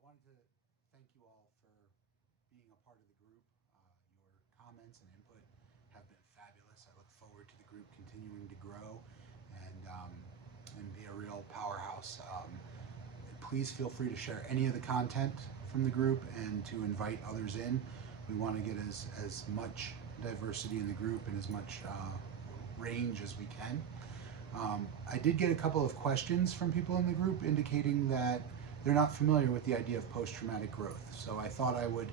wanted to thank you all for being a part of the group. Your comments and input have been fabulous. I look forward to the group continuing to grow and be a real powerhouse. Please feel free to share any of the content from the group and to invite others in. We want to get as much diversity in the group and as much range as we can. I did get a couple of questions from people in the group indicating that they're not familiar with the idea of post-traumatic growth. So I thought I would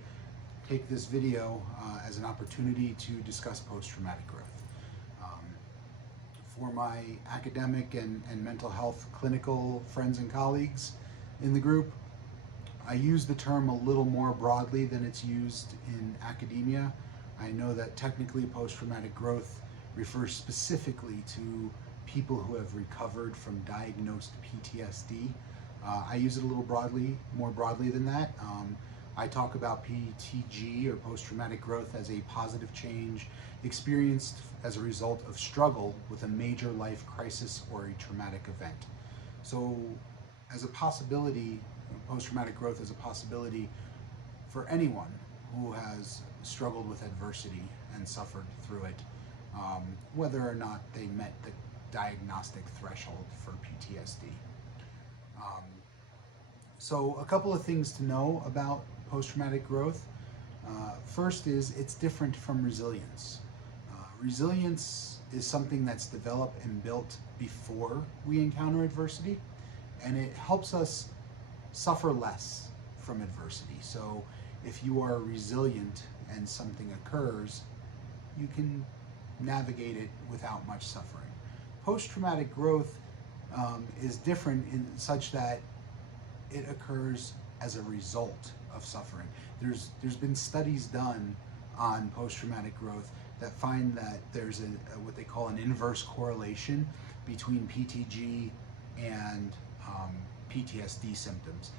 take this video as an opportunity to discuss post-traumatic growth. For my academic and mental health clinical friends and colleagues in the group, I use the term a little more broadly than it's used in academia. I know that technically post-traumatic growth refers specifically to people who have recovered from diagnosed PTSD. I use it a little more broadly than that. I talk about PTG, or post-traumatic growth, as a positive change experienced as a result of struggle with a major life crisis or a traumatic event. So as a possibility, post-traumatic growth is a possibility for anyone who has struggled with adversity and suffered through it, whether or not they met the diagnostic threshold for PTSD. So a couple of things to know about post-traumatic growth. First is it's different from resilience. Resilience is something that's developed and built before we encounter adversity, and it helps us suffer less from adversity. So if you are resilient and something occurs, you can navigate it without much suffering. Post-traumatic growth is different in such that it occurs as a result of suffering. There's been studies done on post-traumatic growth that find that there's what they call an inverse correlation between PTG and PTSD symptoms.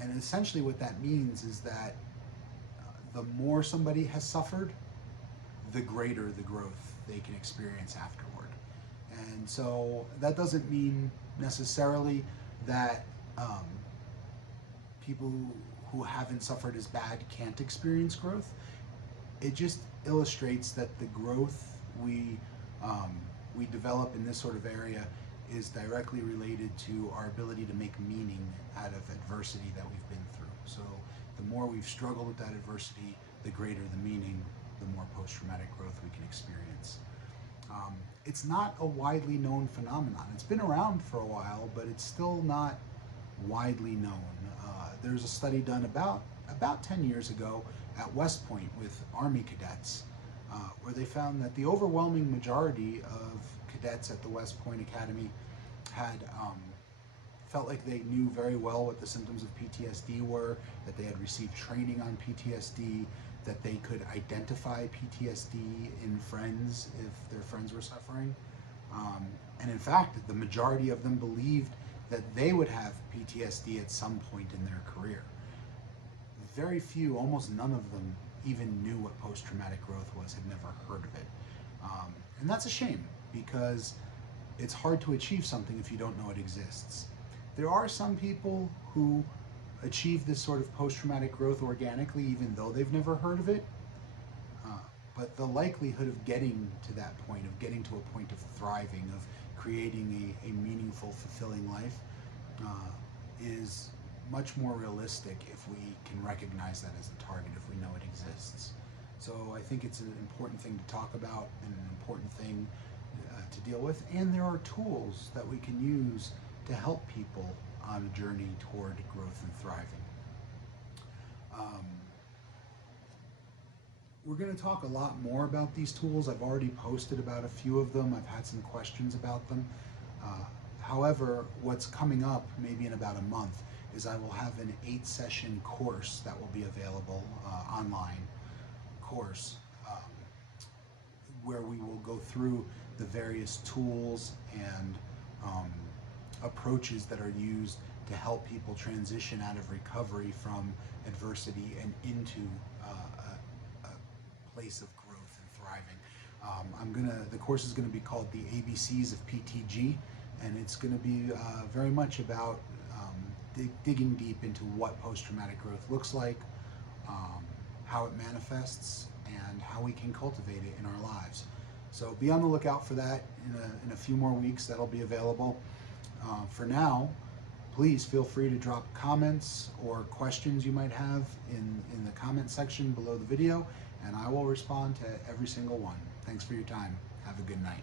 And essentially what that means is that the more somebody has suffered, the greater the growth they can experience afterward. And so that doesn't mean necessarily that people who haven't suffered as bad can't experience growth. It just illustrates that the growth we develop in this sort of area is directly related to our ability to make meaning out of adversity that we've been through. So the more we've struggled with that adversity, the greater the meaning, the more post-traumatic growth we can experience. It's not a widely known phenomenon. It's been around for a while, but it's still not widely known. There's a study done about 10 years ago at West Point with Army cadets, where they found that the overwhelming majority of cadets at the West Point Academy had felt like they knew very well what the symptoms of PTSD were, that they had received training on PTSD, that they could identify PTSD in friends if their friends were suffering. And in fact, the majority of them believed that they would have PTSD at some point in their career. Very few, almost none of them, even knew what post-traumatic growth was, had never heard of it. And that's a shame, because it's hard to achieve something if you don't know it exists. There are some people who achieve this sort of post-traumatic growth organically, even though they've never heard of it. But the likelihood of getting to that point, of getting to a point of thriving, of creating a meaningful, fulfilling life, is much more realistic if we can recognize that as a target, if we know it exists. So I think it's an important thing to talk about and an important thing to deal with. And there are tools that we can use to help people on a journey toward growth and thriving. We're going to talk a lot more about these tools. I've already posted about a few of them. I've had some questions about them. However, what's coming up, maybe in about a month, is I will have an 8-session course that will be available, online course, where we will go through the various tools and approaches that are used to help people transition out of recovery from adversity and into a place of growth and thriving. The course is going to be called the ABCs of PTG, and it's going to be very much about digging deep into what post-traumatic growth looks like, how it manifests, and how we can cultivate it in our lives. So be on the lookout for that in a few more weeks. That'll be available. For now, please feel free to drop comments or questions you might have in the comment section below the video, and I will respond to every single one. Thanks for your time. Have a good night.